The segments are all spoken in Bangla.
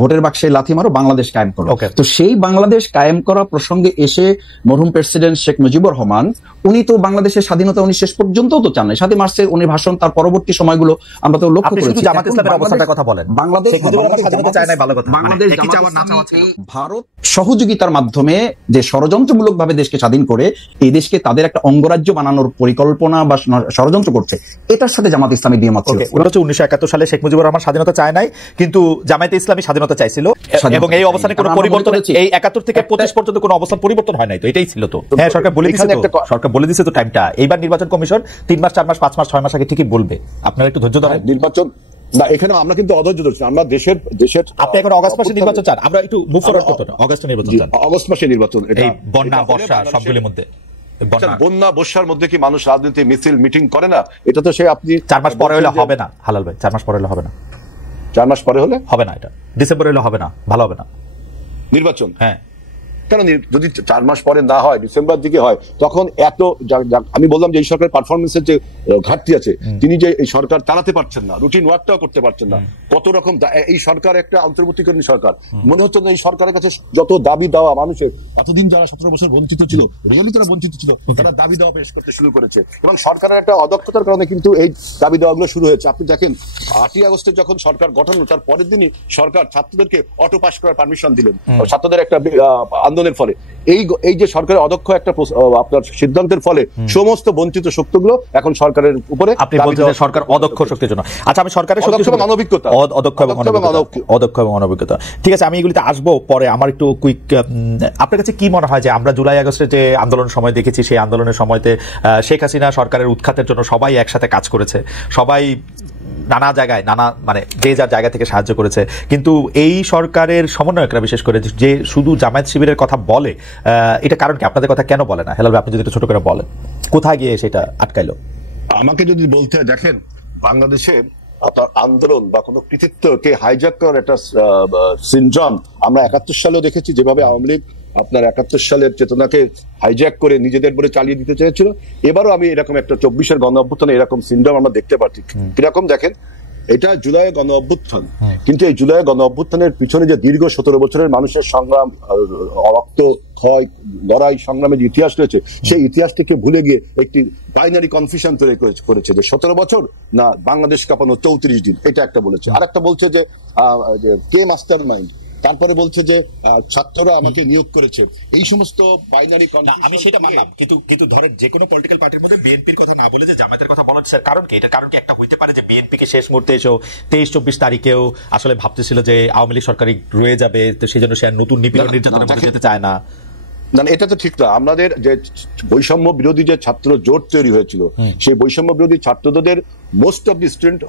ভোটের বাক্সে লাথি মারো, বাংলাদেশ কায়েম করো। তো সেই বাংলাদেশ কায়েম করা প্রসঙ্গে এসে মরহুম প্রেসিডেন্ট শেখ মুজিবুর রহমান উনি তো বাংলাদেশের স্বাধীনতা উনি শেষ পর্যন্ত তো চান না। 7 মার্চে উনি ভাষণ, তার পরবর্তী সময়গুলো আমরা তো লক্ষ্য করেছি। জামাত ইসলামের অবস্থাটার কথা বলেন, বাংলাদেশ শেখ মুজিবুর রহমান স্বাধীনতা চায় না, ভালো কথা। বাংলাদেশ একই চাওয়া না চাওয়া ছিল। ভারত সহযোগিতার মাধ্যমে যে ষড়যন্ত্রমূলক ভাবে দেশকে স্বাধীন করে এই দেশকে তাদের একটা অঙ্গরাজ্য বানানোর পরিকল্পনা বা ষড়যন্ত্র করছে, এটার সাথে জামাত ইসলামী দ্বিমত ছিল। 1971 সালে শেখ মুজিবুর রহমান স্বাধীনতা চায় নাই, কিন্তু জামায়াতে ইসলামী স্বাধীনতা চাইছিল, এবং এই অবস্থানে কোনো পরিবর্তন, এই 71 থেকে 25 পর্যন্ত কোনো অবস্থান পরিবর্তন হয় নাই। তো এটাই ছিল। তো হ্যাঁ, সরকার বলে দিয়েছে তো টাইমটা। এইবার নির্বাচন কমিশন 3 মাস 4 মাস 5 মাস 6 মাস আগে ঠিকই বলবে। আপনারা একটু ধৈর্য ধরেন। নির্বাচন না, এখানে আমরা কিন্তু অধৈর্য ধরছি। আমরা দেশের আপনি এখন অগাস্ট মাসে নির্বাচন চান, আমরা একটু মুভ ফরওয়ার্ড করতে না। অগাস্টে নির্বাচন চান, অগাস্ট মাসে নির্বাচন। এটা বন্যা বর্ষা সবগুলোর মধ্যে, বন্যা বর্ষার মধ্যে কি মানুষ রাজনীতি মিছিল মিটিং করে না? এটা তো সে আপনি 4 মাস পরে হলে হবে না হালাল ভাই, 4 মাস পরে হলে হবে না। 4 মাস পরে হলে হবে না, এটা ডিসেম্বরে হলে হবে না, ভালো হবে না নির্বাচন। হ্যাঁ, কারণ যদি 4 মাস পরে না হয়, ডিসেম্বর দিকে হয়, তখন এত আমি বললাম যে এই সরকারের পারফরমেন্সের যে ঘাটতি আছে, তিনি যে এই সরকার চালাতে পারছেন না, রুটিন ওয়ার্কটাও করতে পারছেন না, কত রকম এই সরকার একটা অন্তর্বর্তীকালীন সরকার। মনে হচ্ছে না এই সরকারের কাছে যত দাবি দেওয়া মানুষের, এতদিন যারা 17 বছর বঞ্চিত ছিল, রিয়েলি তারা বঞ্চিত ছিল, তারা দাবি দেওয়া পেশ করতে শুরু করেছে, এবং সরকারের একটা অদক্ষতার কারণে কিন্তু এই দাবি দেওয়াগুলো শুরু হয়েছে। আপনি দেখেন 8ই আগস্টে যখন সরকার গঠন, তার পরের দিনই সরকার ছাত্রদেরকে অটো পাস করার পারমিশন দিলেন, ছাত্রদের একটা আন্দোলনের ফলে। এই যে সরকারের অদক্ষ একটা আপনার সিদ্ধান্তের ফলে সমস্ত বঞ্চিত শক্তিগুলো এখন সরকারের উপরে। আপনি বলছেন যে সরকার অদক্ষ শক্তির জন্য। আচ্ছা, আমি সরকারের অনভিজ্ঞতা, অদক্ষ এবং অনভিজ্ঞতা, ঠিক আছে, আমি এগুলিতে আসবো পরে। আমার একটু কুইক, আপনার কাছে কি মনে হয় যে আমরা জুলাই আগস্টে যে আন্দোলনের সময় দেখেছি, সেই আন্দোলনের সময়তে শেখ হাসিনা সরকারের উৎখাতের জন্য সবাই একসাথে কাজ করেছে, সবাই নানা জায়গায় মানে যে যার জায়গা থেকে সাহায্য করেছে, কিন্তু এই সরকারের সমন্বয়করা বিশেষ করে যে শুধু জামায়াত শিবিরের কথা বলে, এটা কারণ কি? আপনাদের কথা কেন বলে না? হেলাল ভাই, আপনি যদি একটু ছোট করে বলেন, কোথায় গিয়ে সেটা আটকাইলো? আমাকে যদি বলতে হয়, দেখেন বাংলাদেশে আপনার আন্দোলন বা কোনো কৃতিত্বকে হাইজ্যাক করার একটা সিনড্রোম আমরা 71 সালেও দেখেছি, যেভাবে আওয়ামী লীগ আপনার 71 সালের চেতনাকে হাইজ্যাক করে নিজেদের বলে চালিয়ে দিতে চেয়েছিল। এবারও আমি এরকম একটা 24-এর গণ অভ্যুত্থানে এরকম সিনড্রোম আমরা দেখতে পাচ্ছি। কিরকম দেখেন, এটা জুলাই গণ অভ্যুত্থান, কিন্তু এই জুলাই গণ অভ্যুত্থানের পিছনে যে দীর্ঘ 17 বছরের মানুষের সংগ্রাম, রক্ত ক্ষয়, লড়াই সংগ্রামের যে ইতিহাস রয়েছে, সেই ইতিহাসটিকে ভুলে গিয়ে একটি বাইনারি কনফিউশন তৈরি করেছে যে 17 বছর না বাংলাদেশ কাঁপানো 34 দিন, এটা একটা বলেছে। আর একটা বলছে যে কে মাস্টার মাইন্ড, তারপরে বলছে যে ছাত্ররা আমাকে নিয়োগ করেছে। এই সমস্ত বাইনারি কনফিউশন, আমি সেটা মানলাম, কিন্তু ধরেন যে কোনো পলিটিক্যাল পার্টির মধ্যে বিএনপির কথা না বলে যে জামায়াতের কথা বলার কারণ কি? এটার কারণ কি একটা হইতে পারে যে বিএনপি কি শেষ মুহূর্তে এসেও 23-24 তারিখেও আসলে ভাবতেছিল যে আওয়ামী লীগ সরকারই রয়ে যাবে, তো সেই জন্য সে আর নতুন নিপীড়ন নির্যাতনের মধ্যে যেতে চায় না? না, এটা তো ঠিক না। আমাদের যে বৈষম্য বিরোধী যে ছাত্র জোট তৈরি হয়েছিল, সেই বৈষম্য বিরোধী ছাত্রদের most of the student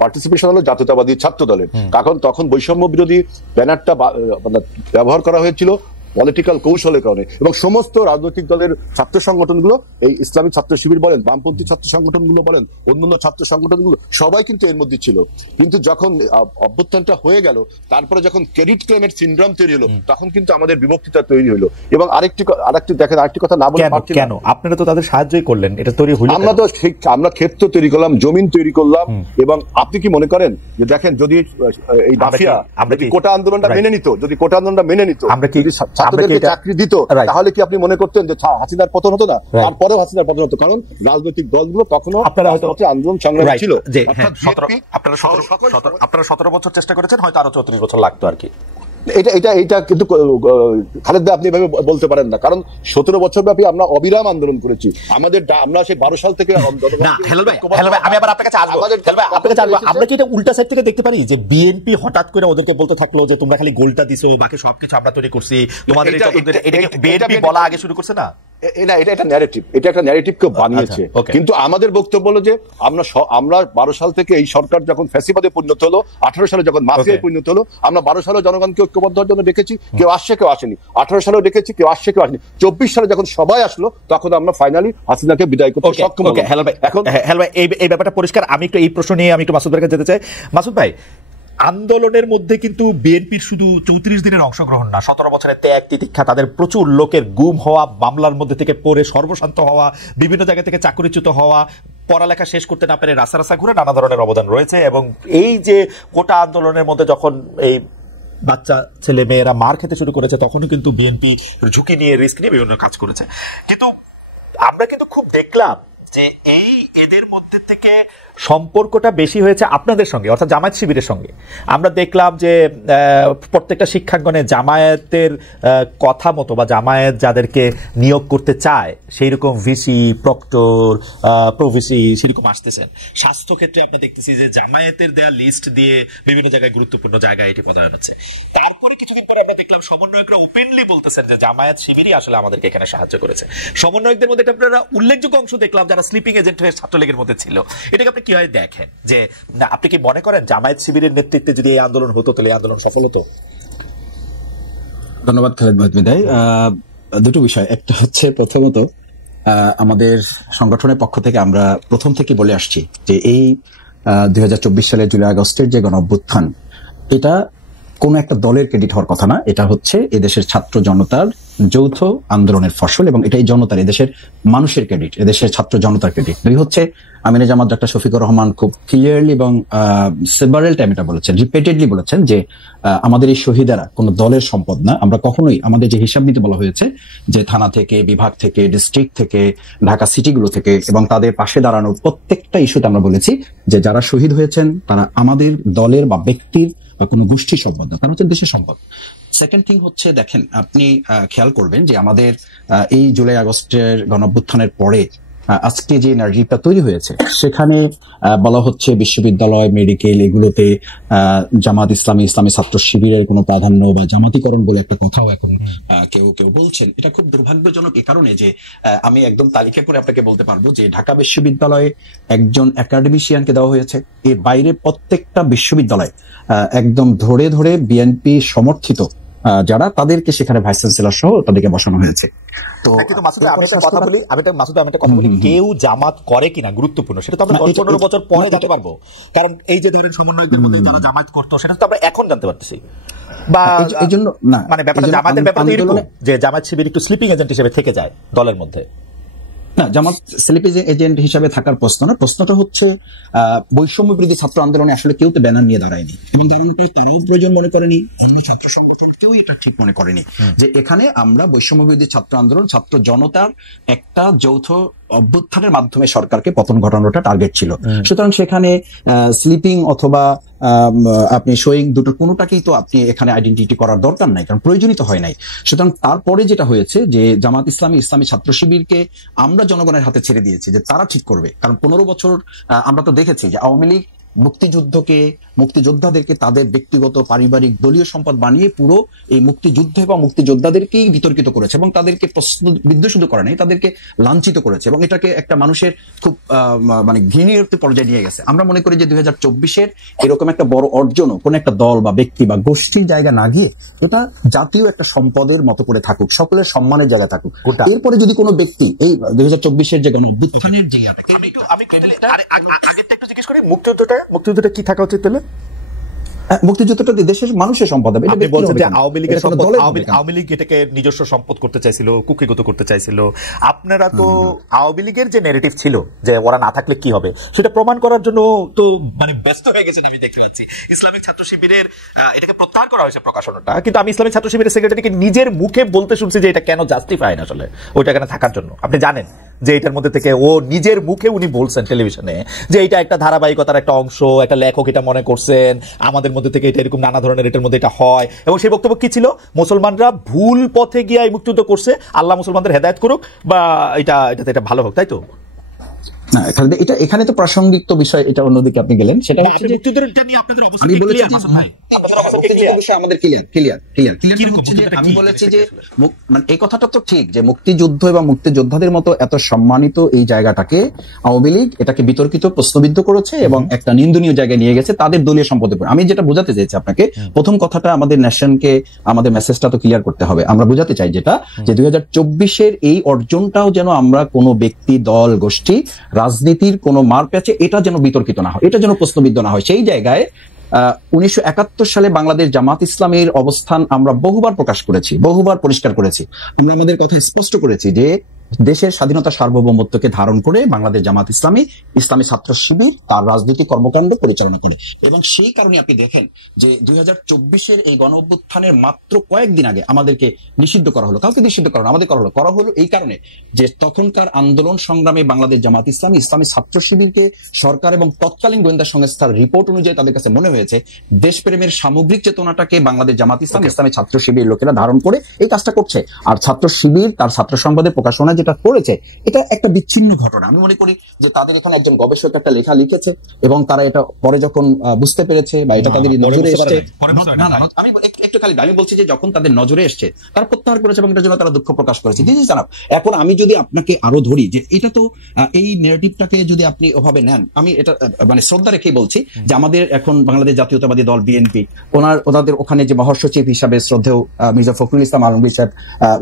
participation হলো জাতীয়তাবাদী ছাত্র দলের। কারণ তখন বৈষম্য বিরোধী ব্যানারটা ব্যবহার করা হয়েছিল পলিটিক্যাল কৌশলের কারণে, এবং সমস্ত রাজনৈতিক দলের ছাত্র সংগঠনগুলো, এই ইসলামী ছাত্র শিবির বলেন, বামপন্থী ছাত্র সংগঠনগুলো বলেন, অন্যান্য ছাত্র সংগঠনগুলো, সবাই কিন্তু এর মধ্যে ছিল। কিন্তু যখন অভ্যুত্থানটা হয়ে গেল, তারপরে যখন ক্রেডিট ক্লেমের সিনড্রোম তৈরি হলো, তখন কিন্তু আমাদের বিভক্তিটা তৈরি হলো। এবং আরেকটি দেখেন, আরেকটি কথা না বলে কেন আপনারা তো তাদের সাহায্যই করলেন, এটা তৈরি হলো। আমরা ক্ষেত্র তৈরি করলাম, জমিন তৈরি করলাম, এবং আপনি কি মনে করেন যে দেখেন যদি এই মাফিয়া কোটা আন্দোলনটা মেনে নিত, যদি কোটা আন্দোলনটা মেনে নিত, আমরা কি চাকরি দিত, তাহলে কি আপনি মনে করতেন যে হাসিনার পতন হতো না? তারপরেও হাসিনার পতন হতো, কারণ রাজনৈতিক দলগুলো তখনও আন্দোলন সংগ্রাম ছিল। আপনারা 17 বছর চেষ্টা করেছেন, হয়তো আরো 34 বছর লাগতো আর কি। এটা কিন্তু খালেদ ভাই আপনি এভাবে বলতে পারেন না, কারণ 17 বছর ব্যাপী আমরা অবিরাম আন্দোলন করেছি। আমরা সেই 12 সাল থেকে আমি আবার আপনার কাছে আসবো। আমরা কি এটা উল্টা সাইড থেকে দেখতে পারি যে বিএনপি হঠাৎ করে ওদেরকে বলতে থাকলো যে তোমরা খালি গোলটা দিছো, বাকি সবকিছু আমরা তৈরি করছি, তোমাদের বিএনপি বলা আগে শুরু করছে না? এটা একটা ন্যারেটিভকে বানিয়েছে। কিন্তু আমাদের বক্তব্য হলো যে আমরা 12 সাল থেকে এই সরকার যখন ফ্যাসিবাদে পরিণত হলো, 18 সালে যখন মাফিয়ায় পরিণত হলো, আমরা 12 সালে জনগণকে ঐক্যবদ্ধ হওয়ার জন্য ডেকেছি, কেউ আসছে কেউ আসেনি। 18 সালেও ডেকেছি, কেউ আসছে কেউ আসেনি। 24 সালে যখন সবাই আসলো, তখন আমরা ফাইনালি হাসিনাকে বিদায় করতে সক্ষম হলাম। এখন এই ব্যাপারটা পরিষ্কার। আমি একটু এই প্রশ্ন নিয়ে আমি একটু মাসুদ ভাইয়ের কাছে যেতে চাই। মাসুদ ভাই, আন্দোলনের মধ্যে কিন্তু বিএনপির শুধু 34 দিনের অংশগ্রহণ না, 17 বছরের ত্যাগ তিতিক্ষা, তাদের প্রচুর লোকের গুম হওয়া, মামলার মধ্যে থেকে পড়ে সর্বশান্ত হওয়া, বিভিন্ন জায়গা থেকে চাকরিচ্যুত হওয়া, পড়ালেখা শেষ করতে না পেরে রাস্তা ঘুরে নানা ধরনের অবদান রয়েছে। এবং এই যে কোটা আন্দোলনের মধ্যে যখন এই বাচ্চা ছেলে মেয়েরা মার খেতে শুরু করেছে, তখনও কিন্তু বিএনপি ঝুঁকি নিয়ে রিস্ক নিয়ে বিভিন্ন কাজ করেছে। কিন্তু আমরা কিন্তু খুব দেখলাম যে এই এদের মধ্যে থেকে সম্পর্কটা বেশি হয়েছে আপনাদের সঙ্গে, অর্থাৎ জামায়াত শিবিরের সঙ্গে। আমরা দেখলাম যে প্রত্যেকটা শিক্ষাঙ্গনে জামায়াতের কথা মতো বা জামায়াত যাদেরকে নিয়োগ করতে চায় সেই রকম ভিসি, প্রক্টর, প্রভিসি সেরকম আসতেছেন। স্বাস্থ্যক্ষেত্রে আমরা দেখতেছি যে জামায়াতের দেয়া লিস্ট দিয়ে বিভিন্ন জায়গায় গুরুত্বপূর্ণ জায়গায় এটি পদায়ন হচ্ছে। তারপরে কিছুদিন পরে আমরা দেখলাম সমন্বয়করা ওপেনলি বলতেছেন যে জামায়াত শিবিরই আসলে আমাদেরকে এখানে সাহায্য করেছে। সমন্বয়কদের মধ্যে আপনারা উল্লেখযোগ্য অংশ দেখলাম যারা স্লিপিং এজেন্ট হয়ে ছাত্রলীগের মধ্যে ছিল। এটাকে আপনি কিভাবে দেখেন, যে আপনি কি মনে করেন জামায়াত শিবিরের নেতৃত্বে যদি এই আন্দোলন হতো তাহলে এই আন্দোলন সফল হতো? ধন্যবাদ খালেদ মহিউদ্দিন। দুটো বিষয়, একটা হচ্ছে প্রথমত আমাদের সংগঠনের পক্ষ থেকে আমরা প্রথম থেকে বলে আসছি যে এই 2024 সালের জুলাই আগস্টের যে গণঅভ্যুত্থান, এটা কোন একটা দলের ক্রেডিট হওয়ার কথা না, এটা হচ্ছে এদেশের ছাত্র জনতার যৌথ আন্দোলনের ফসল এবং এটাই জনতার, এদেশের মানুষের ক্রেডিট, এদেশের ছাত্র জনতার ক্রেডিট। দুই হচ্ছে আমিরে জামাত ডক্টর শফিকুর রহমান খুব ক্লিয়ারলি এবং সেভারাল টাইম এটা বলেছেন, রিপিটেডলি বলেছেন যে আমাদের এই শহীদেরা কোনো দলের সম্পদ না। আমরা কখনোই আমাদের যে হিসাব নিতে বলা হয়েছে যে থানা থেকে, বিভাগ থেকে, ডিস্ট্রিক্ট থেকে, ঢাকা সিটিগুলো থেকে এবং তাদের পাশে দাঁড়ানোর প্রত্যেকটা ইস্যুতে আমরা বলেছি যে যারা শহীদ হয়েছেন তারা আমাদের দলের বা ব্যক্তির বা কোনো গোষ্ঠীর সম্পদ না, তারা হচ্ছে দেশের সম্পদ। সেকেন্ড থিং হচ্ছে, দেখেন আপনি খেয়াল করবেন যে আমাদের এই জুলাই আগস্টের গণঅভ্যুত্থানের পরে আজকে যে এনার্জিটা তৈরি হয়েছে সেখানে বলা হচ্ছে বিশ্ববিদ্যালয়, মেডিকেল এগুলোতে জামাত ইসলামী, ইসলামী ছাত্র শিবিরের কোনো প্রাধান্য বা জামাতিকরণ বলে একটা কথাও এখন কেউ কেউ বলছেন। এটা খুব দুর্ভাগ্যজনক এ কারণে যে আমি একদম তালিকা করে আপনাকে বলতে পারবো যে ঢাকা বিশ্ববিদ্যালয়ে একজন একাডেমিশিয়ানকে দেওয়া হয়েছে, এর বাইরে প্রত্যেকটা বিশ্ববিদ্যালয় একদম ধরে ধরে বিএনপি সমর্থিত যারা, তাদেরকে সেখানে ভাইস চ্যান্সেলর সহ তাদেরকে বসানো হয়েছে। তো কিন্তু মাসুদ আমি একটা কথা বলি, কেউ জামাত করে কিনা গুরুত্বপূর্ণ, সেটা তো আমরা 15 বছর পরে জানতে পারবো। কারণ এই যে ধরেন সমন্বয়কদের মধ্যে যারা জামাত করতো সেটা তো আমরা এখন জানতে পারতেছি। বা এইজন্য না, মানে ব্যাপারটা জামাতের ব্যাপারটা এরকম যে জামাত শিবির একটু স্লিপিং এজেন্ট হিসেবে থেকে যায় দলের মধ্যে। না, জামাত স্লিপিং এজেন্ট হিসাবে থাকার প্রশ্ন না, প্রশ্নটা হচ্ছে বৈষম্য বিরোধী ছাত্র আন্দোলনে আসলে কেউ তো ব্যানার নিয়ে দাঁড়ায়নি এবং দাঁড়ানোটা তারাও প্রয়োজন মনে করেনি, অন্য ছাত্র সংগঠন কেউই এটা ঠিক মনে করেনি যে এখানে আমরা বৈষম্য বিরোধী ছাত্র আন্দোলন, ছাত্র জনতার একটা যৌথ অভ্যুত্থানের মাধ্যমে সরকারকে পতন ঘটানোটা টার্গেট ছিল। সুতরাং সেখানে স্লিপিং অথবা আপনি শোয়িং দুটো কোনোটাকেই তো আপনি এখানে আইডেন্টিটি করার দরকার নাই, কারণ প্রয়োজনীয় তো হয় নাই। সুতরাং তারপরে যেটা হয়েছে যে জামাত ইসলামী, ইসলামী ছাত্র শিবিরকে আমরা জনগণের হাতে ছেড়ে দিয়েছি যে তারা ঠিক করবে। কারণ 15 বছর আমরা তো দেখেছি যে আওয়ামী লীগ মুক্তিযুদ্ধকে, মুক্তিযোদ্ধাদেরকে তাদের ব্যক্তিগত, পারিবারিক, দলীয় সম্পদ বানিয়ে পুরো এই মুক্তিযুদ্ধ এবং মুক্তিযোদ্ধাদেরকেই বিতর্কিত করেছে এবং তাদেরকে প্রশ্নবিদ্ধ শুধু করে নাই, তাদেরকে লাঞ্ছিত করেছে এবং এটাকে একটা মানুষের খুব মানে ঘৃণীয় পর্যায়ে নিয়ে গেছে। আমরা মনে করি যে 2024-এর এরকম একটা বড় অর্জনও কোন একটা দল বা ব্যক্তি বা গোষ্ঠীর জায়গা না গিয়ে এটা জাতীয় একটা সম্পদের মতো করে থাকুক, সকলের সম্মানের জায়গায় থাকুক। এরপরে যদি কোনো ব্যক্তি এই 2024-এর যে গণ অভ্যুত্থানের যে ইয়াটাকে আগেরটা একটু জিজ্ঞেস করি, মুক্তিযুদ্ধটা কি থাকা উচিত তাহলে? মুক্তিযুদ্ধটা দেশের মানুষের সম্পদ হবে। আপনি বলছেন যে আওয়ামী লীগের সম্পদ, আওয়ামী লীগ এটাকে নিজস্ব সম্পদ করতে চাইছিল, কুক্ষিগত করতে চাইছিল। আপনারা তো আওয়ামী লীগের যে ন্যারেটিভ ছিল যে ওরা না থাকলে কি হবে সেটা প্রমাণ করার জন্য তো মানে ব্যস্ত হয়ে গেছেন। আমি দেখতে পাচ্ছি ইসলামিক ছাত্র শিবিরের এটাকে প্রত্যাহার করা হয়েছে প্রকাশনাটা, কিন্তু আমি ইসলামিক ছাত্র শিবিরের সেক্রেটারিকে নিজের মুখে বলতে শুনছি যে এটা কেন জাস্টিফাই না আসলে ওইটা এখানে থাকার জন্য। আপনি জানেন যে এটার মধ্যে থেকে ও নিজের মুখে উনি বলছেন টেলিভিশনে যে এটা একটা ধারাবাহিকতার একটা অংশ, একটা লেখক এটা মনে করছেন, আমাদের মধ্যে থেকে এটা এরকম নানা ধরনের এটার মধ্যে এটা হয়। এবং সেই বক্তব্য কি ছিল? মুসলমানরা ভুল পথে গিয়ে এই মুক্তিযুদ্ধ করছে, আল্লাহ মুসলমানদের হেদায়েত করুক বা এটাতে এটা ভালো হোক, তাই তো? না, এটা এখানে তো প্রাসঙ্গিক তো বিষয়, এটা অন্যদিকে আপনি গেলেন। সেটা আপনি মুক্তিযুদ্ধটা নিয়ে আপনাদের অবস্থা কি ক্লিয়ার মাসুদ ভাই? আপনাদের অবস্থা কি ক্লিয়ার? বিষয় আমাদের ক্লিয়ার হচ্ছে যে আমি বলেছি যে মানে এই কথাটা তো ঠিক যে মুক্তিযুদ্ধ এবং মুক্তিযোদ্ধাদের মতো এত সম্মানিত এই জায়গাটাকে আওয়ামী লীগ এটাকে বিতর্কিত, প্রশ্নবিদ্ধ করেছে এবং একটা নিন্দনীয় জায়গায় নিয়ে গেছে তাদের দলীয় সম্পদের উপর। আমি যেটা বোঝাতে চাইছি আপনাকে, প্রথম কথাটা আমাদের নেশনকে, আমাদের মেসেজটা তো ক্লিয়ার করতে হবে। আমরা বোঝাতে চাই যেটা যে 2024-এর এই অর্জনটাও যেন আমরা কোনো ব্যক্তি, দল, গোষ্ঠী, রাজনীতির কোনো মার প্যাচে এটা যেন বিতর্কিত না হয়, এটা যেন প্রশ্নবিদ্ধ না হয়। সেই জায়গায় 1971 সালে বাংলাদেশ জামাত ইসলামীর অবস্থান আমরা বহুবার প্রকাশ করেছি, বহুবার পরিষ্কার করেছি। আমরা আমাদের কথা স্পষ্ট করেছি যে দেশের স্বাধীনতা সার্বভৌমত্বকে ধারণ করে বাংলাদেশ জামাত ইসলামী, ইসলামী ছাত্র শিবির তার রাজনৈতিক কর্মকাণ্ড পরিচালনা করে। এবং সেই কারণে আপনি দেখেন যে 2024-এর এই গণ অভ্যুত্থানের মাত্র কয়েকদিন আগে আমাদেরকে নিষিদ্ধ করা হলো। কাউকে নিষিদ্ধ করা আমাদের করা হলো এই কারণে যে তখনকার আন্দোলন সংগ্রামে বাংলাদেশ জামাত ইসলামী, ইসলামী ছাত্র শিবিরকে সরকার এবং তৎকালীন গোয়েন্দা সংস্থার রিপোর্ট অনুযায়ী তাদের কাছে মনে হয়েছে দেশপ্রেমের সামগ্রিক চেতনাটাকে বাংলাদেশ জামাত ইসলাম, ইসলামী ছাত্র শিবির লোকেরা ধারণ করে এই কাজটা করছে। আর ছাত্র শিবির তার ছাত্র সংবাদে প্রকাশনা যেটা করেছে এটা একটা বিচ্ছিন্ন ঘটনা। আমি মনে করি যে তাদের এখানে একজন গবেষক একটা লেখা লিখেছে এবং তারা এটা পরে যখন বুঝতে পেরেছে বা এটা তাদের নজরে এসেছে, না না আমি একটু খালি আমি বলছি যে যখন তাদের নজরে এসেছে তারা প্রত্যাহার করেছে এবং এটার জন্য তারা দুঃখ প্রকাশ করেছে। This is enough. এখন আমি যদি আপনাকে আরো ধরি যে এটা তো এই ন্যারেটিভটাকে যদি আপনি ওভাবে নেন, আমি এটা মানে শ্রদ্ধা রেখেই বলছি যে আমাদের এখন বাংলাদেশ জাতীয়তাবাদী দল বিএনপি ওনাদের ওখানে যে মহাসচিব হিসাবে শ্রদ্ধেয় মির্জা ফখরুল ইসলাম আলমগীর সাহেব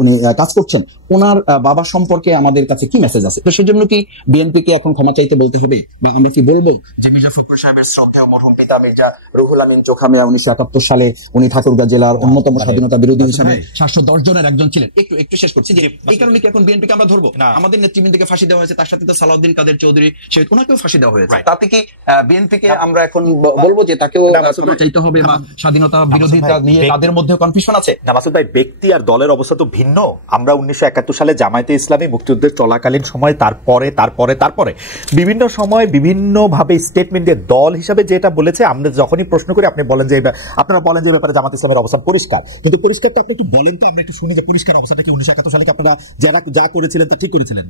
উনি কাজ করছেন, ওনার বাবা সম্পর্কে আমাদের কাছে কি মেসেজ আছে? তো সেজন্য কি বিএনপিকে এখন ক্ষমা চাইতে বলতে হবে, বা আমরা কি বলবো যে মির্জা ফখরুল সাহেবের শ্রদ্ধেয় মরহুম পিতা মির্জা রুহুল আমিন চোখামিয়া 1971 সালে উনি ঠাকুরগাঁ জেলার অন্যতম স্বাধীনতা বিরোধী হিসাবে 710 জনের একজন ছিলেন। একটু শেষ করছি যে এই কারণে কি এখন বিএনপিকে আমরা ধরবো? আমাদের নেতৃবৃন্দকে ফাঁসি দেওয়া হয়েছে, তার সাথে তো সালাউদ্দিন কাদের চৌধুরী শহীদ ওনাকেও ফাঁসি দেওয়া হয়েছে। তাতে কি বিএনপিকে আমরা এখন বলবো যে তাকেও ক্ষমা চাইতে হবে বা স্বাধীনতা বিরোধিতা নিয়ে তাদের মধ্যে কনফিউশন আছে? না মাসুদ ভাই, ব্যক্তি আর দলের অবস্থা তো ভিন্ন। আমরা 1971 সালে জামায়াতে ইসলামী মুক্তিযুদ্ধের চলাকালীন সময় তারপরে বিভিন্ন সময় বিভিন্নভাবে স্টেটমেন্ট দিয়ে দল হিসাবে যেটা বলেছে, আমরা যখনই প্রশ্ন করি আপনারা বলেন যে ব্যাপারে জামাত ইসলামের অবস্থান পরিষ্কার, কিন্তু পরিষ্কারটা আপনি একটু বলেন তো, আমরা একটু শুনি যে পরিষ্কার অবস্থাটা কি 1971 সালে কি আপনারা যা করেছিলেন তা ঠিক করেছিলেন?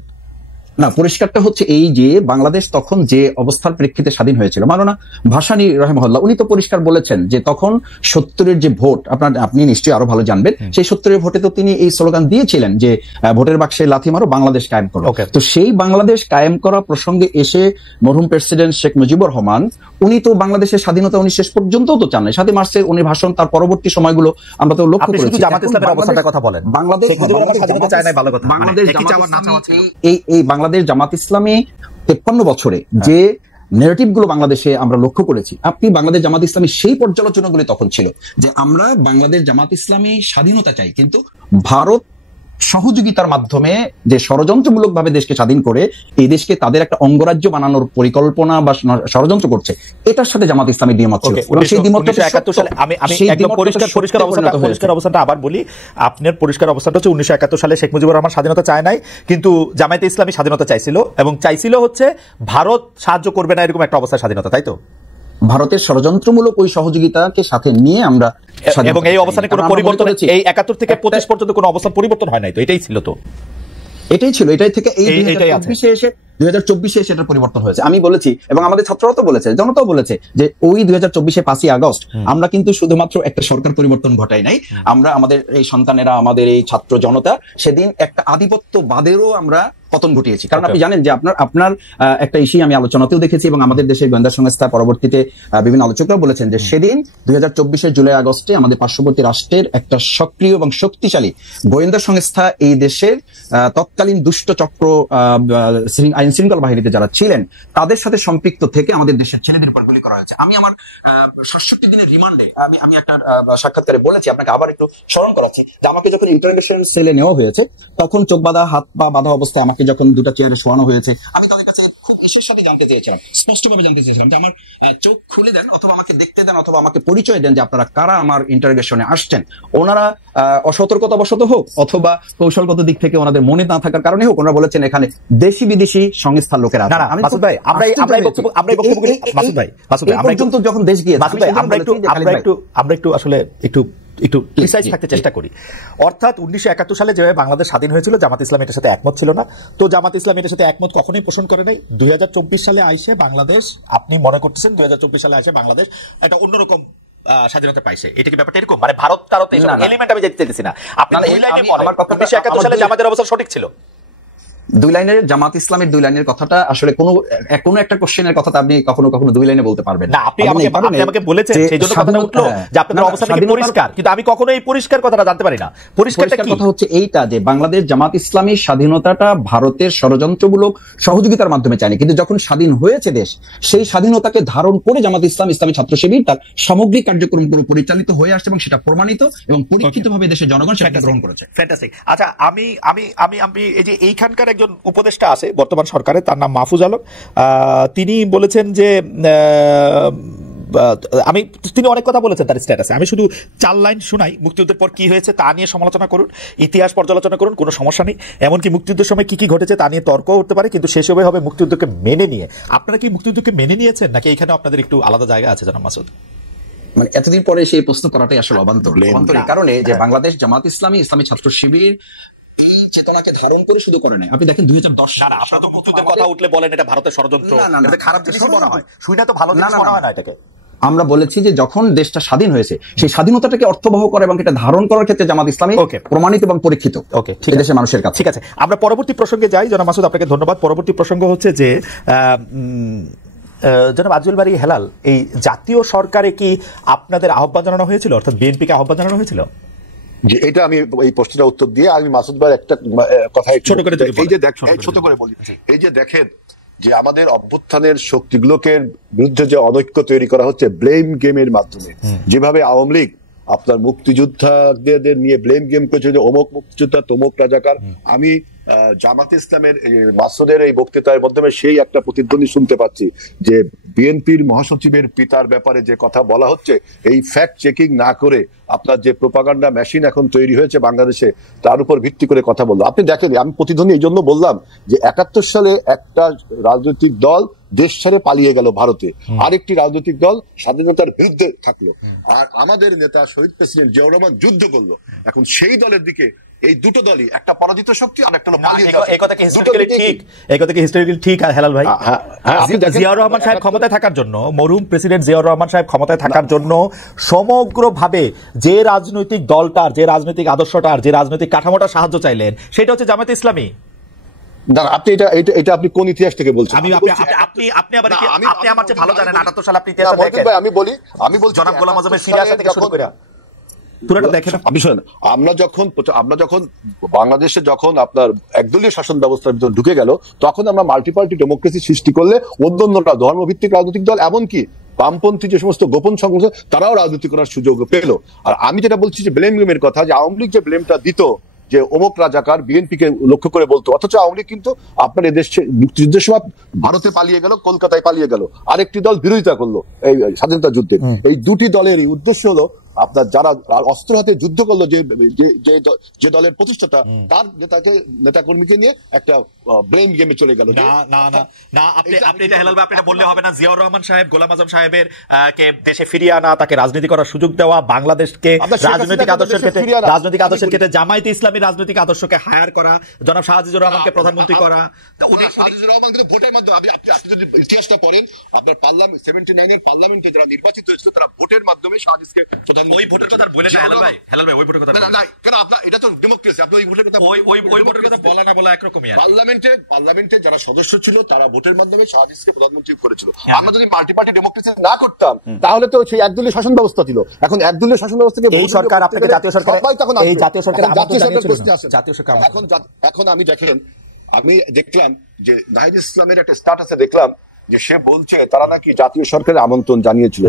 না, পরিষ্কারটা হচ্ছে এই যে বাংলাদেশ তখন যে অবস্থার প্রেক্ষিতে স্বাধীন হয়েছিল, মাওলানা ভাসানী রাহিমাহুল্লাহ উনি তো পরিষ্কার বলেছেন যে তখন 70-এর যে ভোট, আপনি নিশ্চয়ই আরো ভালো জানবেন, সেই 70-এর ভোটে তো তিনি এই স্লোগান দিয়েছিলেন যে ভোটের বাক্সে লাথি মারো, বাংলাদেশ কায়েম করো। তো সেই বাংলাদেশ কায়েম করা প্রসঙ্গে এসে মরহুম প্রেসিডেন্ট শেখ মুজিবুর রহমান উনি তো বাংলাদেশের স্বাধীনতা উনি শেষ পর্যন্ত তো চান না। 7 মার্চে উনি ভাষণ, তার পরবর্তী সময়গুলো আমরা তো লক্ষ্য করেছি। শুধু জামাত ইসলামের অবস্থাটার কথা বলেন, বাংলাদেশ শেখ মুজিবুর রহমান স্বাধীনতা চায় না, ভালো কথা, বাংলাদেশ এই বাংলাদেশ জামাত ইসলামী 53 বছরে যে ন্যারেটিভ গুলো বাংলাদেশে আমরা লক্ষ্য করেছি, আপনি বাংলাদেশ জামাত ইসলামী সেই পর্যালোচনাগুলি তখন ছিল যে আমরা বাংলাদেশ জামাত ইসলামী স্বাধীনতা চাই, কিন্তু ভারত সহযোগিতার মাধ্যমে যে ষড়যন্ত্রমূলক ভাবে দেশকে স্বাধীন করে এই দেশকে তাদের একটা অঙ্গরাজ্য বানানোর পরিকল্পনা বা ষড়যন্ত্র করছে, এটার সাথে জামাত ইসলামী দ্বিমত ছিল। সেই দ্বিমতটা 1971 সালে আমি একদম পরিষ্কার অবস্থানটা আবার বলি, আপনার পরিষ্কার অবস্থানটা হচ্ছে 1971 সালে শেখ মুজিবুর রহমান স্বাধীনতা চায় নাই, কিন্তু জামায়াতে ইসলামী স্বাধীনতা চাইছিল, এবং চাইছিল হচ্ছে ভারত সাহায্য করবে না এরকম একটা অবস্থায় স্বাধীনতা, তাই তো? ভারতের ষড়যন্ত্রমূলক ওই সহযোগিতাকে সাথে নিয়ে আমরা, এবং এই অবস্থানে কোনো পরিবর্তন, এই 71 থেকে 25 পর্যন্ত কোনো অবস্থান পরিবর্তন হয় নাই, তো এটাই ছিল, তো এটাই ছিল, এটাই থেকে এই 2024-এ এসে 2024-এ সেটা পরিবর্তন হয়েছে। আমি বলেছি এবং আমাদের ছাত্ররাও তো বলেছে, জনতাও বলেছে যে ওই 2024-এ 5ই আগস্ট আমরা কিন্তু শুধুমাত্র একটা সরকার পরিবর্তন ঘটাই নাই, আমরা আমাদের এই সন্তানেরা, আমাদের এই ছাত্র জনতা সেদিন একটা আধিপত্যবাদেরও আমরা পতন ঘটিয়েছি। কারণ আপনি জানেন যে আপনার একটা ইস্যু আমি আলোচনাতেও দেখেছি এবং আমাদের দেশের গোয়েন্দা সংস্থা পরবর্তীতে বিভিন্ন আলোচকরা বলেছেন যে সেদিন 2024-এর জুলাই আগস্টে আমাদের পার্শ্ববর্তী রাষ্ট্রের একটা সক্রিয় এবং শক্তিশালী গোয়েন্দা সংস্থা এই দেশের তৎকালীন দুষ্ট চক্র আইন শৃঙ্খলা বাহিনীতে যারা ছিলেন তাদের সাথে সম্পৃক্ত থেকে আমাদের দেশের ছেলেদের উপর গুলি করা হয়েছে। আমি আমার 67 দিনের রিমান্ডে আমি একটা সাক্ষাৎকারে বলেছি, আপনাকে আবার একটু স্মরণ করাচ্ছি, যে আমাকে যখন ইন্টারোগেশন সেলে নেওয়া হয়েছে তখন চোখ বাঁধা, হাত পা বাঁধা অবস্থায় আমাকে যখন দুটা চেয়ারে শোয়ানো হয়েছে, আমি তাদের কাছে খুব ইসের সাথে জানতে চেয়েছিলাম, স্পষ্টভাবে জানতে চেয়েছিলাম যে আমার চোখ খুলে দেন অথবা আমাকে দেখতে দেন অথবা আমাকে পরিচয় দেন যে আপনারা কারা আমার ইন্টারোগেশনে আসছেন। ওনারা অসতর্কতাবশত হোক অথবা কৌশলগত দিক থেকে ওনাদের মনে না থাকার কারণে হোক, ওনারা বলেছেন এখানে দেশি বিদেশি সংস্থার লোকেরা। মাসুদ ভাই, যখন দেশ গিয়ে আমরা একটু আসলে একটু প্রিসাইজ থাকতে চেষ্টা করি। অর্থাৎ 1971 সালে যেভাবে বাংলাদেশ স্বাধীন হয়েছিল, জামাত ইসলাম এটার সাথে একমত ছিল না, তো জামাত ইসলাম এটার সাথে একমত কখনোই পোষণ করে নাই। 2024 সালে আইসে বাংলাদেশ, আপনি মনে করতেছেন 2024 সালে আইসে বাংলাদেশ একটা অন্যরকম স্বাধীনতা পাইছে, এটা কি ব্যাপারটা এরকম? মানে ভারত এলিমেন্ট আমি যেতে চাইতেছি না, আপনি দুই লাইনে বলেন 1971 সালে জামাতের অবস্থা সঠিক ছিল। দুই লাইনের জামাত ইসলামের দুই লাইনের কথাটা আসলে কোনো একটা কোশ্চেনের কথা আপনি কখনো কখনো দুই লাইনে বলতে পারবেন না। আপনি আমাকে বলেছেন সেই জন্য কথাটা উঠলো যে আপনাদের অবস্থান কি পরিষ্কার, কিন্তু আমি কখনো এই পরিষ্কার কথাটা জানতে পারি না। পরিষ্কারটা কি? কথা হচ্ছে এইটা যে বাংলাদেশ জামাত ইসলামী স্বাধীনতাটা ভারতের ষড়যন্ত্রমূলক সহযোগিতার মাধ্যমে চায়নি, কিন্তু যখন স্বাধীন হয়েছে দেশ, সেই স্বাধীনতাকে ধারণ করে জামাত ইসলাম, ইসলামী ছাত্র শিবির তার সামগ্রিক কার্যক্রম পরিচালিত হয়ে আসছে এবং সেটা প্রমাণিত এবং পরীক্ষিতভাবে দেশের জনগণ সেটা গ্রহণ করেছে। ফ্যান্টাস্টিক। আচ্ছা, আমি এই যে এইখানকার একজন উপদেষ্টা আছে বর্তমান সরকারে, তার নাম মাহফুজ আলম, তিনি বলেছেন যে তিনি অনেক কথা বলেছেন তার স্ট্যাটাসে, আমি শুধু 4 লাইন শোনাই। মুক্তিযুদ্ধের পর কি হয়েছে তা নিয়ে সমালোচনা করুন, ইতিহাস পর্যালোচনা করুন, কোনো সমস্যা নেই। এমনকি মুক্তিযুদ্ধের সময় কি কি ঘটেছে তা নিয়ে তর্ক উঠতে পারে, কিন্তু শেষ হবে মুক্তিযুদ্ধকে মেনে নিয়ে। আপনারা কি মুক্তিযুদ্ধকে মেনে নিয়েছেন, নাকি এখানে আপনাদের একটু আলাদা জায়গা আছে জনাব মাসুদ? মানে এতদিন পরে সেই প্রশ্ন করাটাই আসলে অবান্তর এই কারণে যে বাংলাদেশ জামাত ইসলামী, ইসলামী ছাত্র শিবির এই চেতনাকে ধারণ করে শুধু করে নাই। আপনি দেখেন 2010 সালে আপনারা তো মুক্তিযুদ্ধের কথা উঠলে বলেন এটা ভারতের ষড়যন্ত্র, এটা খারাপ জিনিস মনে হয়, শুনে তো ভালো জিনিস মনে হয় না এটাকে। আমরা বলেছি যে যখন দেশটা স্বাধীন হয়েছে, সেই স্বাধীনতাটাকে অর্থবহ করে এবং এটা ধারণ করার ক্ষেত্রে জামাত ইসলামী প্রমাণিত এবং পরীক্ষিত দেশের মানুষের কাছে। ঠিক আছে, আমরা পরবর্তী প্রসঙ্গে যাই। জনাব মাসুদ, আপনাকে ধন্যবাদ। পরবর্তী প্রসঙ্গ হচ্ছে যে জনাব আজল বারী হেলাল, এই জাতীয় সরকারে কি আপনাদের আহ্বান জানানো হয়েছিল, অর্থাৎ বিএনপিকে আহ্বান জানানো হয়েছিল? যে এটা আমি এই প্রশ্নটা উত্তর দিয়ে আমি মাসুদ ভাইয়ের একটা কথা ছোট করে বলি। এই যে দেখেন যে আমাদের অভ্যুত্থানের শক্তিগুলোকে বিরুদ্ধে যে অনৈক্য তৈরি করা হচ্ছে ব্লেম গেমের মাধ্যমে, যেভাবে আওয়ামী লীগ আপনার মুক্তিযোদ্ধাদের নিয়ে ব্লেম গেম করেছে যে অমুক মুক্তিযোদ্ধা তমুক রাজাকার, আমি জামাত ইসলামের মাসুদের এই বক্তৃতার মাধ্যমে সেই একটা প্রতিধ্বনি শুনতে পাচ্ছি যে বিএনপির মহাসচিবের পিতার ব্যাপারে যে কথা বলা হচ্ছে, এই ফ্যাক্ট চেকিং না করে আপনার যে প্রোপাগান্ডা মেশিন এখন তৈরি হয়েছে বাংলাদেশে, তার উপর ভিত্তি করে কথা বললো। আপনি দেখেন, আমি প্রতিধ্বনি এই জন্য বললাম যে 71 সালে একটা রাজনৈতিক দল দেশ ছেড়ে পালিয়ে গেল ভারতে, আরেকটি রাজনৈতিক দল স্বাধীনতার বিরুদ্ধে থাকলো, আর আমাদের নেতা শহীদ প্রেসিডেন্ট জিয়াউর রহমান যুদ্ধ করলো। এখন সেই দলের দিকে এই দুটো দলই, একটা পরাজিত শক্তি আর একটা পালিয়ে যাওয়া। এই কথা কি হিস্টোরিক্যালি ঠিক? এই কথা কি হিস্টোরিক্যালি ঠিক হেলাল ভাই? জিয়াউর রহমান সাহেব ক্ষমতায় থাকার জন্য, মরহুম প্রেসিডেন্ট জিয়াউর রহমান সাহেব ক্ষমতায় থাকার জন্য সমগ্রভাবে যে রাজনৈতিক দলটার, যে রাজনৈতিক আদর্শটার, যে রাজনৈতিক কাঠামোটার সাহায্য চাইলেন, সেটা হচ্ছে জামায়াতে ইসলামী। না, আপনি এটা আপনি কোন ইতিহাস থেকে বলছেন? আপনি আমার চেয়ে ভালো জানেন। 78 সালে আপনি ইতিহাস দেখেন। আমি বলছি জনাব গোলাম আযমের ফিরে আসা থেকে শুরু করে পুরোটা দেখেন। আপনি শুনেন, আমরা যখন বাংলাদেশে যখন আপনার একদলীয় শাসন ব্যবস্থার ভিতর ঢুকে গেল, তখন আমরা মাল্টিপার্টি ডেমোক্রেসি সৃষ্টি করলে অন্যান্যরা ধর্মভিত্তিক রাজনৈতিক দল, এমনকি বামপন্থী যে সমস্ত গোপন সংগঠন, তারাও রাজনীতি করার সুযোগ পেল। আর আমি যেটা বলছি যে ব্লেম গেমের কথা, যে আওয়ামী লীগ যে ব্লেমটা দিত যে অমুক রাজাকার, বিএনপিকে লক্ষ্য করে বলতো, অথচ আওয়ামী লীগ কিন্তু আপনার এদেশ মুক্তিযুদ্ধের সময় ভারতে পালিয়ে গেল, কলকাতায় পালিয়ে গেল, আরেকটি দল বিরোধিতা করলো এই স্বাধীনতা যুদ্ধে। এই দুটি দলেরই উদ্দেশ্য হলো আপনার যারা অস্ত্র হাতে যুদ্ধ করলো, যে দলের প্রতিষ্ঠাতা, তার নেতাকর্মীকে নিয়ে একটা ব্লেম গেমে চলে গেল। না, আপনি এটা হেলাল ভাই, আপনি এটা বললে হবে না। জিয়াউর রহমান সাহেব, গোলাম আযম সাহেবের কে দেশে ফিরিয়ে আনা, তাকে রাজনীতি করার সুযোগ দেওয়া, বাংলাদেশকে রাজনৈতিক আদর্শের ক্ষেত্রে জামায়াতে ইসলামী রাজনৈতিক আদর্শকে হায়ার করা, জনাব শাহজিজুর রহমানকে প্রধানমন্ত্রী করা। শাহজিজুর রহমান কিন্তু ভোটের মাধ্যমে, আপনি যদি ইতিহাসটা পড়েন, আপনার পার্লামেন্ট 79-এর পার্লামেন্টে যারা নির্বাচিত হয়েছিল, তারা ভোটের মাধ্যমে শাহজিজকে ওই ভোটের কথা বলে না হেলাল ভাই, ওই ভোটের কথা না, কেন আপনার এটা তো ডেমোক্রেসি, আপনি ওই ভোটের কথা, ওই ভোটের কথা বলা না বলা একরকমই। পার্লামেন্টে যারা সদস্য ছিল, তারা ভোটের মাধ্যমে শাহজিজকে প্রধানমন্ত্রী করেছিল। আমরা যদি মাল্টিপার্টি ডেমোক্রেসি না করতাম, তাহলে তো সেই একদলীয় শাসন ব্যবস্থা ছিল। এখন একদলীয় শাসন ব্যবস্থাকে এই সরকার আপনাকে জাতীয় সরকার এখন আমি দেখেন, আমি দেখলাম যে নাহিদ ইসলামের একটা স্ট্যাটাসে দেখলাম যে সে বলছে তারা নাকি জাতীয় সরকারের আমন্ত্রণ জানিয়েছিল।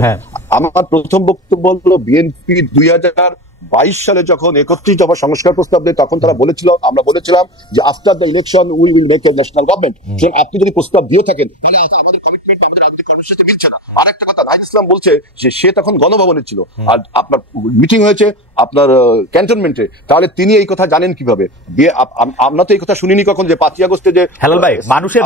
আমার প্রথম বক্তব্য হলো, বিএনপি 2022 সালে যখন 31 দফা সংস্কার প্রস্তাব দেয়, তখন তারা আমরা বলেছিলাম যে after the election we will make a national government. সুতরাং আপনি যদি প্রস্তাব দিয়েও থাকেন, তাহলে আমাদের কমিটমেন্ট বা আমাদের রাজনৈতিক কর্মসূচির সাথে মিলছে না। আরেকটা কথা, নাহিদ ইসলাম বলছে যে সে তখন গণভবনে ছিল, আর আপনার মিটিং হয়েছে আপনার ক্যান্টনমেন্টে, তাহলে তিনি এই কথা জানেন কিভাবে? আমরা তো এই কথা শুনিনি কখন যে 5 আগস্টে যে হেলাল ভাই মানুষের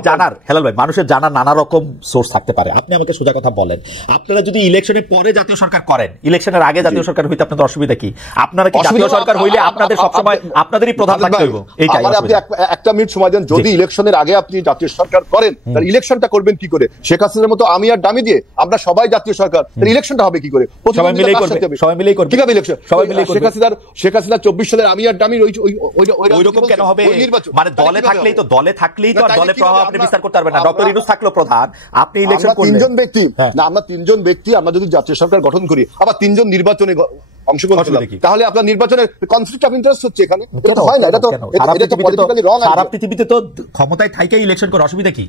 জানার নানা রকম সোর্স থাকতে পারে। আপনি আমাকে সোজা কথা বলেন, আপনারা যদি ইলেকশনের পরে জাতীয় সরকার করেন, ইলেকশনের আগে জাতীয় সরকার হইতে আপনাদের অসুবিধা কি? আপনারা কি জাতীয় সরকার হইলে আপনাদের সবসময় আপনাদেরই প্রধান থাকতে হইব? এইটাই আপনি একটা মিনিট সময় দেন। যদি ইলেকশনের আগে আপনি জাতীয় সরকার করেন, তাহলে ইলেকশনটা করবেন কি করে? শেখ হাসিনার মতো আমি আর দামি দিয়ে আমরা সবাই জাতীয় সরকার, তাহলে ইলেকশনটা হবে কি করে? সবাই মিলেই করবে, সবাই মিলেই করবে। কিভাবে ইলেকশন? সবাই মিলেই করবে। শেখ হাসিনা 24 সালের আমি আর দামির ওই রকম কেন হবে? মানে দলে থাকলেই তো আর দলে প্রভাব আপনি বিস্তার করতে পারবেন না। ডক্টর ইউনূস থাকলো প্রধান, আপনি ইলেকশন করলেন। আমরা তিনজন ব্যক্তি আমরা যদি জাতীয় সরকার গঠন করি, আবার তিনজন নির্বাচনে অংশগ্রহণ করলাম, তাহলে আপনার নির্বাচনের কনফ্লিক্ট অফ ইন্টারেস্ট হচ্ছে এখানে? এটা হয় না। এটা তো পলিটিক্যালি রং। সারা পৃথিবীতে তো ক্ষমতায় থাইকেই ইলেকশন করে, অসুবিধা কি?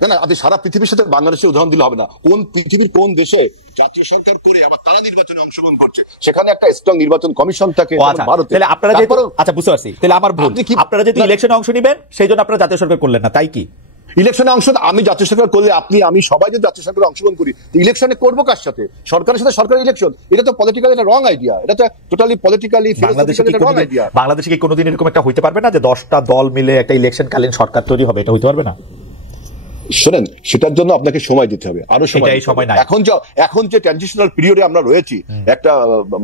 না না, আপনি সারা পৃথিবীর সাথে বাংলাদেশের উদাহরণ দিলে হবে না। কোন পৃথিবীর কোন দেশে জাতীয় সরকার করে আবার তারা নির্বাচনে অংশগ্রহণ করছে, সেখানে একটা স্ট্রং নির্বাচন কমিশন থাকে ভারতে। তাহলে আপনারা যেহেতু, আচ্ছা বুঝতে পারছি, তাহলে আমার ভুল, আপনারা যেহেতু ইলেকশনে অংশ নেবেন সেই জন্য আপনারা জাতীয় সরকার করলেন না, তাই কি? ইলেকশনে অংশ আমি জাতীয় সরকার করলে আমি সবাই যদি জাতীয় সরকারে অংশগ্রহণ করি, ইলেকশনে করবো কার সাথে? সরকারের সাথে সরকারি ইলেকশন, এটা তো পলিটিক্যালি একটা রং আইডিয়া। এটা তো টোটালি পলিটিক্যালি রং আইডিয়া। বাংলাদেশে কি কোনোদিন এরকম একটা হইতে পারবে না যে 10টা দল মিলে একটা ইলেকশন কালীন সরকার তৈরি হবে? এটা হইতে পারবে না? শোনেন, সেটার জন্য আপনাকে সময় দিতে হবে, আরো সময় নাই। এখন যে ট্রানজিশনাল পিরিয়ডে আমরা রয়েছি, একটা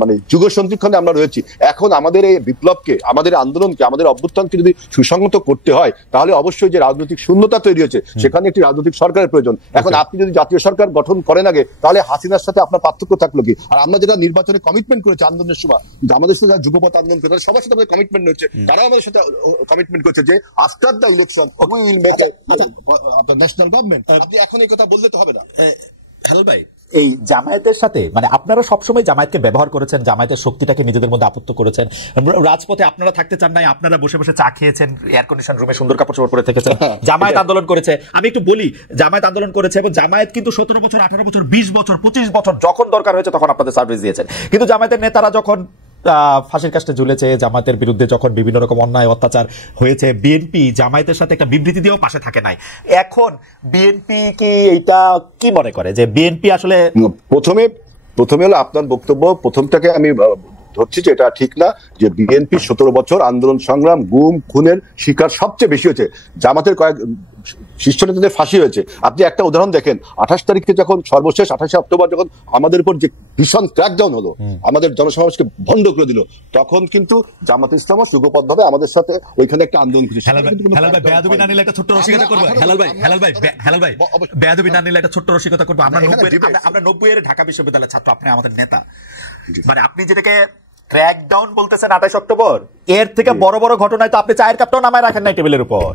মানে যুগ সন্ধিক্ষণে আমরা রয়েছি, এখন আমাদের এই বিপ্লবকে, আমাদের আন্দোলনকে, আমাদের অভ্যুত্থানকে যদি সুসংহত করতে হয়, তাহলে অবশ্যই যে রাজনৈতিক শূন্যতা তৈরি হয়েছে, সেখানে একটি রাজনৈতিক সরকারের প্রয়োজন। এখন আপনি যদি জাতীয় সরকার গঠন করেন আগে, তাহলে হাসিনার সাথে আপনার পার্থক্য থাকলো কি? আর আমরা যেটা নির্বাচনে কমিটমেন্ট করেছি আন্দোলনের সময়, আমাদের সাথে যারা যুগপৎ আন্দোলন করে তাদের সবার সাথে আমাদের কমিটমেন্ট হয়েছে, তারাও আমাদের সাথে কমিটমেন্ট করেছে যে after the election we will make আপনার ন্যাশনাল গভর্নমেন্ট। আপনি এখন এই কথা বললে তো হবে না। হেলাল ভাই, এই জামায়াতের সাথে মানে আপনারা সবসময় জামায়াতকে ব্যবহার করেছেন, জামায়াতের শক্তিটাকে নিজেদের মধ্যে আপত্ত করেছেন, রাজপথে আপনারা থাকতে চান নাই, আপনারা বসে বসে চা খেয়েছেন, এয়ার কন্ডিশন রুমে সুন্দর কাপড় চোপড় পরে থেকেছেন। জামায়াত আন্দোলন করেছে, আমি একটু বলি, জামায়াত আন্দোলন করেছে এবং জামায়াত কিন্তু 17 বছর, 18 বছর, 20 বছর, 25 বছর যখন দরকার হয়েছে তখন আপনাদের সার্ভিস দিয়েছেন। কিন্তু জামায়াতের নেতারা যখন ফাঁসির কাস্টে ঝুলেছে, জামায়াতের বিরুদ্ধে যখন বিভিন্ন রকম অন্যায় অত্যাচার হয়েছে, বিএনপি জামায়াতের সাথে একটা বিবৃতি দিয়েও পাশে থাকে নাই। এখন বিএনপি কি এইটা কি মনে করে যে বিএনপি আসলে প্রথমে হলো আপনার বক্তব্য, প্রথমটাকে আমি ধরছি যে এটা ঠিক না যে বিএনপি 17 বছর আন্দোলন সংগ্রাম, গুম খুনের শিকার সবচেয়ে বেশি হয়েছে, জামাতের কয়েক শীর্ষ নেতাদের ফাঁসি হয়েছে। আপনি একটা উদাহরণ দেখেন, 28 তারিখে যখন সর্বশেষ 28 অক্টোবর যখন আমাদের উপর যে ভীষণ ক্র্যাকডাউন হলো, আমাদের জনসমাবেশকে বন্ধ করে দিল, তখন কিন্তু জামাত ইসলামও যুগপথভাবে আমাদের সাথে ওইখানে একটা আন্দোলন করেছে। হেলাল ভাই বেয়াদবি না নিলে একটা ছোট্ট রসিকতা করব। হেলাল ভাই বেয়াদবি না নিলে একটা ছোট্ট রসিকতা করব। আমরা 90 এর ঢাকা বিশ্ববিদ্যালয়ের ছাত্র, আপনি আমাদের নেতা, মানে আপনি যেটাকে ক্র্যাকডাউন বলতেছেন 28 অক্টোবর, এর থেকে বড় বড় ঘটনায় তো আপনি চায়ের কাপটাও নামায় রাখেন নাই টেবিলের উপর।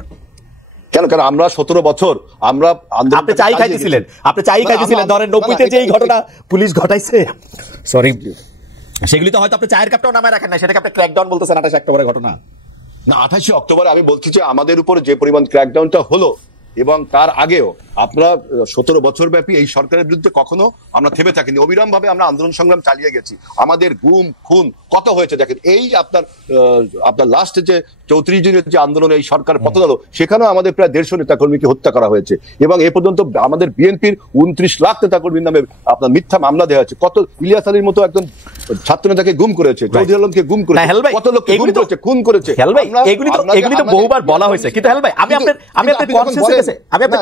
কেন আমরা 17 বছর আমরা আপনি চাই খাইতেছিলেন, ধরেন 90-তে যে ঘটনা পুলিশ ঘটাইছে, সরি, সেগুলি তো হয়তো আপনি চায়ের কাপটাও নামায় রাখেন নাই, সেটাকে আপনি ক্র্যাকডাউন বলতেছেন 28 অক্টোবরের ঘটনা না। 28 অক্টোবরে আমি বলছি যে আমাদের উপর যে পরিমাণ ক্র্যাকডাউনটা হলো এবং তার আগেও আপনারা 17 বছর ব্যাপী এই সরকারের বিরুদ্ধে কখনো আমরা থেমে থাকিনি, অবিরাম ভাবে আমরা আন্দোলন সংগ্রাম চালিয়ে গেছি। আমাদের গুম খুন কত হয়েছে দেখেন। এই আপনার লাস্টে যে 34 দিনের যে আন্দোলন, এই সরকার পতন হলো, সেখানেও আমাদের প্রায় 150 নেতাকর্মীকে হত্যা করা হয়েছে এবং এ পর্যন্ত আমাদের বিএনপির 29 লাখ নেতাকর্মীর নামে আপনার মিথ্যা মামলা দেওয়া হয়েছে। কত ইলিয়াস আলীর মতো একজন ছাত্র নেতাকে গুম করেছে, চৌধুরী আলমকে গুম করেছে, কত লোককে গুম করেছে, খুন করেছে। এগুলি তো বহুবার বলা হয়েছে, কিন্তু হেলাল ভাই আমি আপনার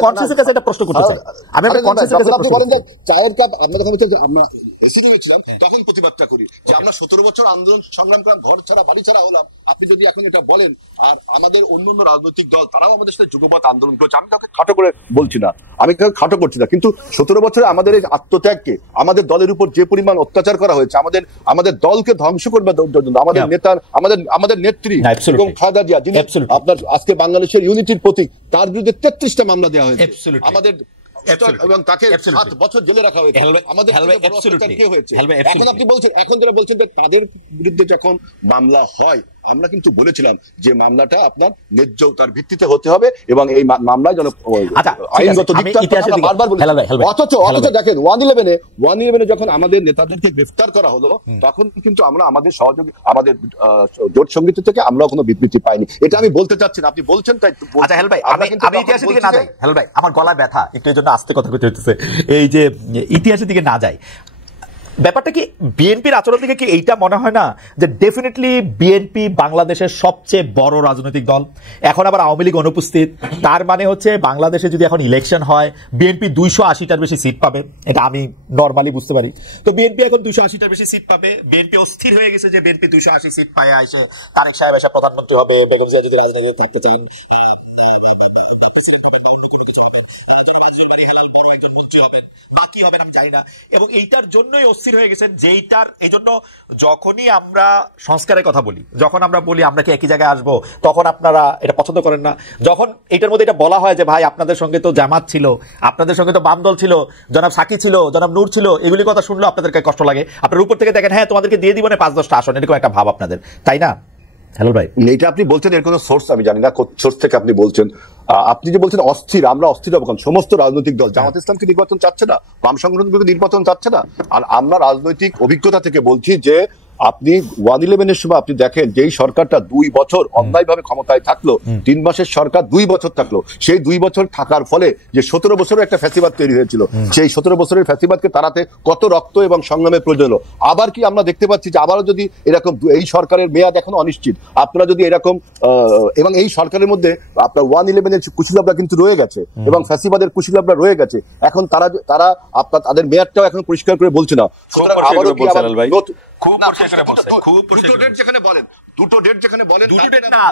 কনসেন্সাসের কাছে এটা প্রশ্ন করতে চাই। আমি আপনার কনসেন্সাসের কাছে প্রশ্ন করতে চাই। চায়ের কাপ আমরা যখন বলছেন আমরা এসি রুমে ছিলাম, তখন প্রতিবাদটা করি যে আমরা 17 বছর আন্দোলন সংগ্রাম করলাম, ঘর ছাড়া বাড়ি ছাড়া হলাম। আপনি যদি এখন এটা বলেন, আর আমাদের অন্যান্য রাজনৈতিক দল তারাও আমাদের সাথে যুগপৎ আন্দোলন করেছে, আমি কাউকে খাটো করে বলছি না, আমি কাউকে খাটো করছি না, কিন্তু 17 বছরে আমাদের এই আত্মত্যাগকে, আমাদের দলের উপর যে পরিমাণ অত্যাচার করা হয়েছে, আমাদের দলকে ধ্বংস করবে জন্য আমাদের নেতার, আমাদের নেত্রী এবং খালেদা জিয়া, যিনি আপনার আজকে বাংলাদেশের ইউনিটির প্রতীক, তার বিরুদ্ধে 33টা মামলা দেওয়া হয়েছে আমাদের, এবং তাকে 7 বছর জেলে রাখা হয়েছে। আমাদের কি হয়েছে এখন আপনি বলছেন, এখন যারা বলছেন যে তাদের বিরুদ্ধে যখন মামলা হয়, আমরা কিন্তু বলেছিলাম যে মামলাটা আপনার ন্যায্যতার ভিত্তিতে হতে হবে এবং এই মামলায় যেন আইনগত বারবার বলি। অথচ দেখেন 111 যখন আমাদের নেতাদেরকে গ্রেফতার করা হলো, তখন কিন্তু আমরা আমাদের সহযোগী, আমাদের জোট সঙ্গীত থেকে আমরা কোনো বিবৃতি পাইনি। এটা আমি বলতে চাচ্ছি না, আপনি বলছেন তাই। আমি ইতিহাসের দিকে না যাই হেলাল ভাই, আমার গলায় ব্যথা একটু, এই জন্য আস্তে কথা কইতে হইতেছে। এই যে ইতিহাসের দিকে না যাই, ব্যাপারটা কি বিএনপির আচরণ থেকে কি এইটা মনে হয় না যে ডেফিনেটলি বিএনপি বাংলাদেশের সবচেয়ে বড় রাজনৈতিক দল, এখন আবার আওয়ামী লীগ অনুপস্থিত, তার মানে হচ্ছে বাংলাদেশে যদি এখন ইলেকশন হয় বিএনপি 280টার বেশি সিট পাবে, এটা আমি নর্মালি বুঝতে পারি। তো বিএনপি এখন 280টার বেশি সিট পাবে, বিএনপি অস্থির হয়ে গেছে যে বিএনপি 280 সিট পায় এসে তারেক সাহেব এসে প্রধানমন্ত্রী হবে, বেগম জিয়া যদি রাজনীতিতে থাকতে চান প্রেসিডেন্ট হবেন বা অন্য কোনো কিছু হবেন, জনাব আজিজুল বারী হেলাল বড় একজন মন্ত্রী হবেন বা কি হবেন আমি জানি না, এবং এইটার জন্যই অস্থির হয়ে গেছেন যেইটার এই জন্য যখনই আমরা সংস্কারের কথা বলি, যখন আমরা বলি আমরা কি একই জায়গায় আসবো, তখন আপনারা এটা পছন্দ করেন না। যখন এটার মধ্যে এটা বলা হয় যে ভাই আপনাদের সঙ্গে তো জামাত ছিল, আপনাদের সঙ্গে তো বাম দল ছিল, জনাব সাকি ছিল, জনাব নূর ছিল, এগুলি কথা শুনলেও আপনাদেরকে কষ্ট লাগে। আপনার উপর থেকে দেখেন হ্যাঁ তোমাদেরকে দিয়ে দিব না 5-10টা আসন, এরকম একটা ভাব আপনাদের, তাই না? হ্যালো ভাই, এটা আপনি বলছেন এর কোনো সোর্স আমি জানি না, সোর্স থেকে আপনি বলছেন। আপনি যে বলছেন অস্থির, আমরা অস্থির হবো কারণ সমস্ত রাজনৈতিক দল জামাত ইসলামকে নির্বাচন চাচ্ছে না, বাম সংগঠনগুলোকে নির্বাচন চাচ্ছে না। আর আমরা রাজনৈতিক অভিজ্ঞতা থেকে বলছি যে আপনি 111-এর সময় আপনি দেখেন যেই সরকারটা 2 বছর অন্যায়ভাবে ক্ষমতায় থাকলো, 3 মাসের সরকার 2 বছর থাকলো, সেই 2 বছর থাকার ফলে যে 17 বছরের একটা ফ্যাসিবাদ তৈরি হয়েছিল, সেই 17 বছরের ফ্যাসিবাদকে তাড়াতে কত রক্ত এবং সংগ্রামের প্রয়োজন হলো। আবার কি আমরা দেখতে পাচ্ছি যে আবারও যদি এরকম, এই সরকারের মেয়াদ এখনো অনিশ্চিত, আপনারা যদি এরকম এবং এই সরকারের মধ্যে আপনার 111-এর কুশীলবরা কিন্তু রয়ে গেছে এবং ফ্যাসিবাদের কুশীলবরা রয়ে গেছে, এখন তারা আপনার তাদের মেয়াদটাও এখন পরিষ্কার করে বলছে না। সুতরাং আবারও কি খুব পরিষ্কার করে বলছে, খুব পরিষ্কার করে বলছে, দুটো ডেট যেখানে বলেন, দুটো ডেট যেখানে বলেন, দুটো ডেট না